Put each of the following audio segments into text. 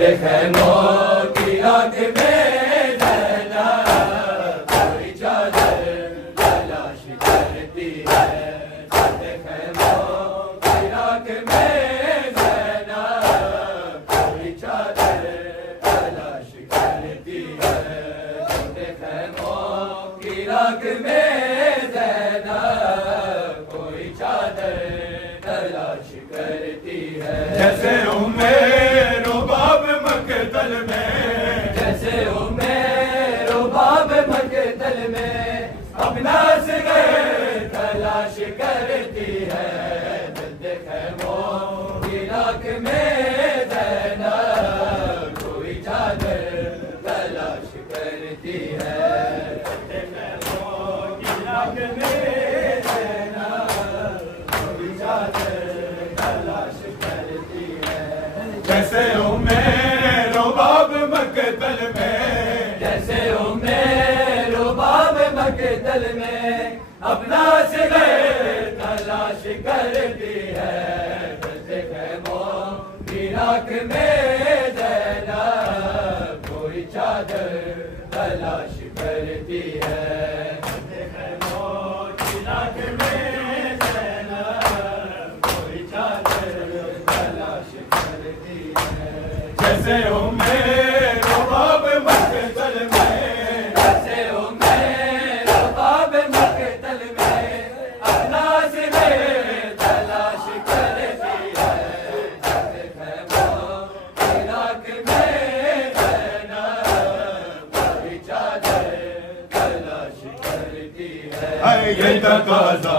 खैमों की आग में ज़ैनब कोई चादर तलाश करती है। खैमों की आग में ज़ैनब कोई चादर तलाश करती है। खैमों की आग में ज़ैनब कोई चादर तलाश करती है। जैसे उमेर बाब मकतल में, जैसे उमेर बाब मकतल में अपना सिगर तलाश करती है। खैमों की आग में ज़ैनब कोई चादर तलाश करती है। खैमों की आग में ज़ैनब कोई चादर तलाश करती है। जैसे उमेर बाब मकतल में, जैसे उमेर बाब मकतल में अपना सिगर तलाश करती है। खैमों की आग में ज़ैनब कोई चादर तलाश करती है। खैमों की आग में ज़ैनब कोई चादर तलाश करती है। जैसे उमेर बाब मकतल में, जैसे उमेर बाब मकतल में अपना सिगर तलाश करती है। खैमों की आग में ज़ैनब कोई चादर तलाश करती है। ये तकाज़ा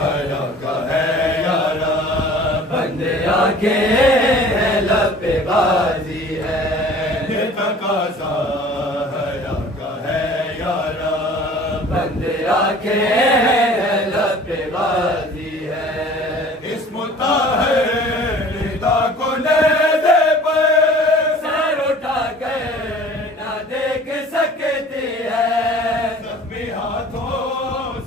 हया का है यारा, बंदे आंखें लब पे बाजी है। ये तकाज़ा हया का है यारा, बंदे आंखें लब पे बाजी है। इस मुताहिर निदा को ले दे पर सर उठा कर ना देख सकती है। जख्मी हाथों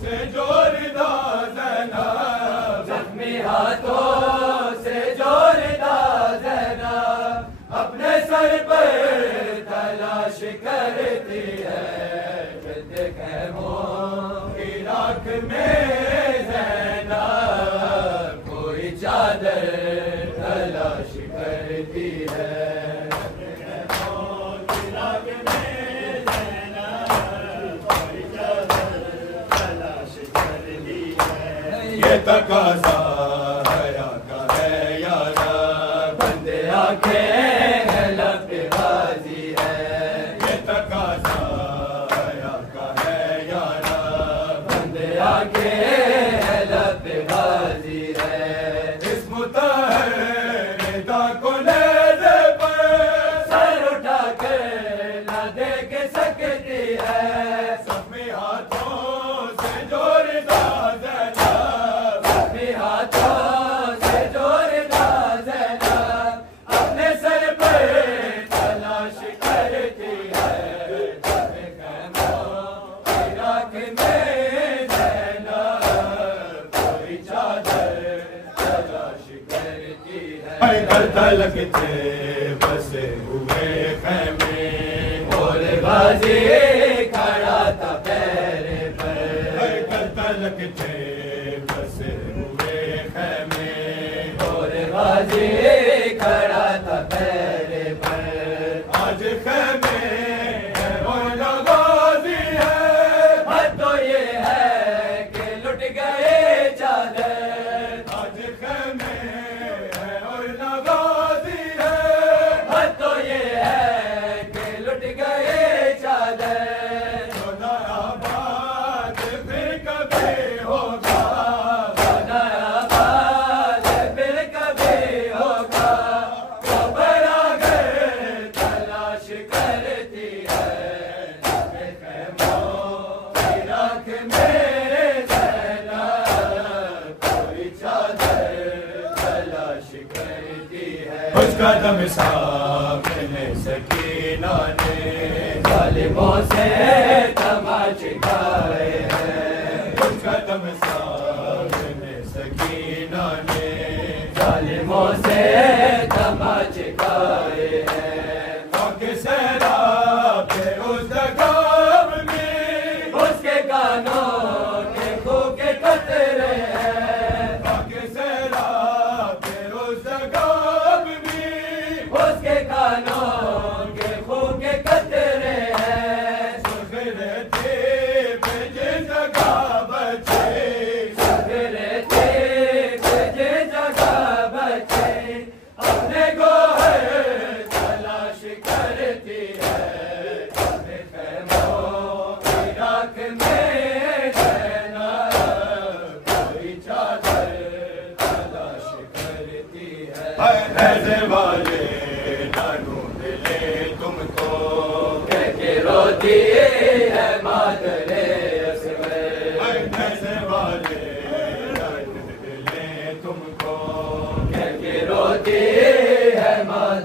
से जोरदा ज़ैनब, जख्मी हाथों से जोरदा ज़ैनब अपने सर पर तलाश करती है। खैमों की आग में ज़ैनब कोई चादर तलाश करती है। खैमों की आग में ज़ैनब कोई चादर तलाश करती है। ये तकाज़ा हया का है यारा, बंदे आंखें लब पे बाजी है। ये तकाज़ा हया का है यारा, बंदे आंखें लब पे बाजी है। इस मुताहिर निदा को ले दे पर सर उठा कर ना देख सकती है। जख्मी हाथों से जोरदा ज़ैनब, अपने हाथों से जोरदा ज़ैनब अपने सर पर तलाश करती है। खैमों की आग में ज़ैनब कोई चादर तलाश करती है। कर तलकते बसे हुए खैमे, और बाजी खड़ा था पैरे पर। कर तलकते बसे हुए खैमे, और बाजी खड़ा था पैरे पर। आज खैमे है और नवाज़ी है, बात तो ये है कि लुट गए चादर। आज खैमे है और नवाज़ी है, बात तो ये है कि लुट गए चादर। सोना आबाद फिर कभी होगा, आबाद फिर कभी होगा। खबर अगर तलाश करती है। खैमों की आग में ज़ैनब कोई चादर तलाश करती है। उसका दम सामने सकीना ने, जालिमों से तमाचे खाए हैं। उसका दम सामने सकीना ने, जालिमों से तमाचे खाए हैं।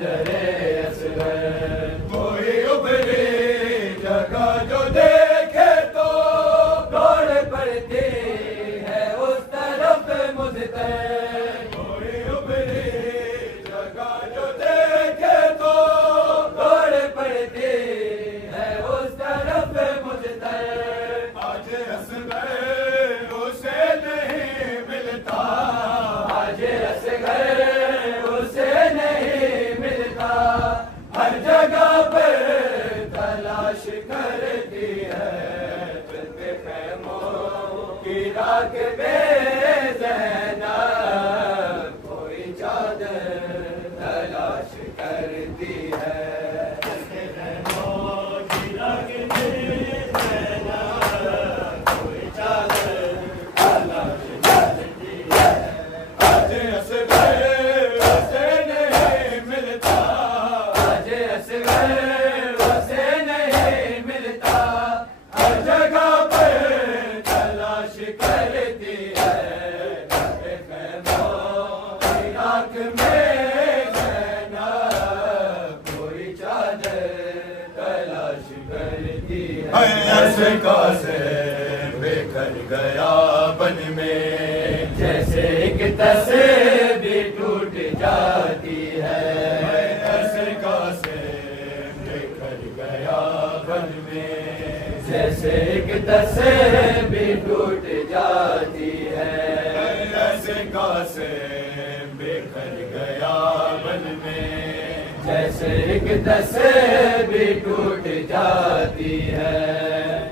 चादरे असगर। कोई उभरी जगह जो देखे तो दौड़ पड़ती है उस तरफ मुझतर। कोई उभरी जगह जो देखे तो दौड़ पड़ती है उस तरफ मुझतर। आज असगर उसे नहीं मिलता, आज असगर उसे नहीं मिलता। हर जगह पर तलाश करती है फिर खैमों की राख में ज़ैनब। कोई चादर तलाश करती है आज असगर उसे नहीं मिलता, आज असगर उसे नहीं मिलता। हर जगह पर तलाश करती है खैमों की राख में ज़ैनब। कोई चादर तलाश करती है। अरका से बेकर गया बन में, जैसे एक तस्वीर टूट जाती है। अरका से बेकर गया बन में, जैसे एक तस्वीर टूट जाती है। अरका से बेकर गया बन में, जैसे एक तस्वीर टूट जाती है।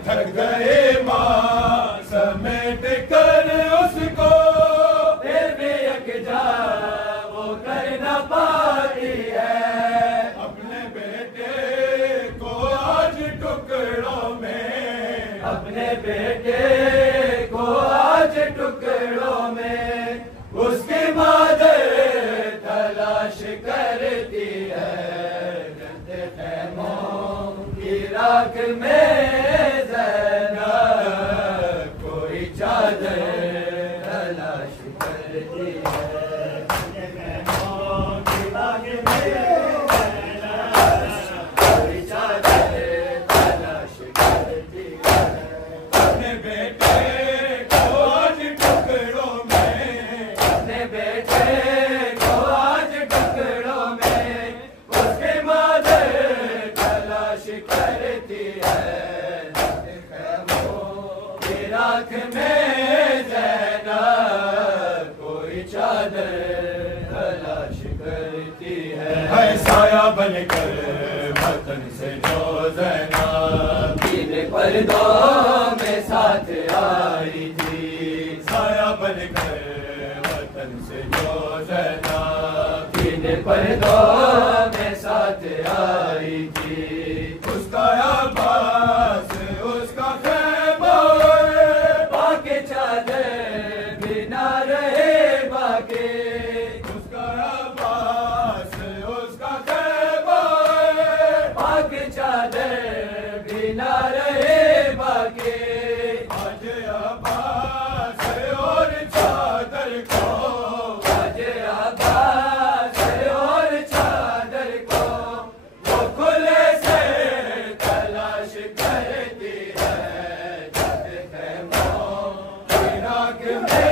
थक गए माँ समेट कर उसको, फिर भी यकजा वो कर न पाती है। अपने बेटे को आज टुकड़ों में, अपने बेटे को आज टुकड़ों में उसकी मादर तलाश करती है। जंते खैमों की राख में ज़ैनब। कोई चादर तलाश करती है। कोई चादर तलाश करती है। अपने बेटे को आज टुकड़ों में, अपने बेटे को आज टुकड़ों में उसकी मादर तलाश करती है। खैमों की राख में ज़ैनब। कोई चादर तलाश करती है। साया बनकर वतन से जो ज़ैनब तीन पर्दों में साथ आई थी। साया बनकर वतन से जो ज़ैनब तीन पर्दों में साथ आई थी। उसका आबास उसका खैमा, बाकी चादर बिना रहे बाकी। उसका आबास उसका खैमा, बाकी चादर बिना रहे बाकी। आज आबास और चादर को, आज आबाद और चादर को वो खुले से तलाश करती है। खैमों की राख में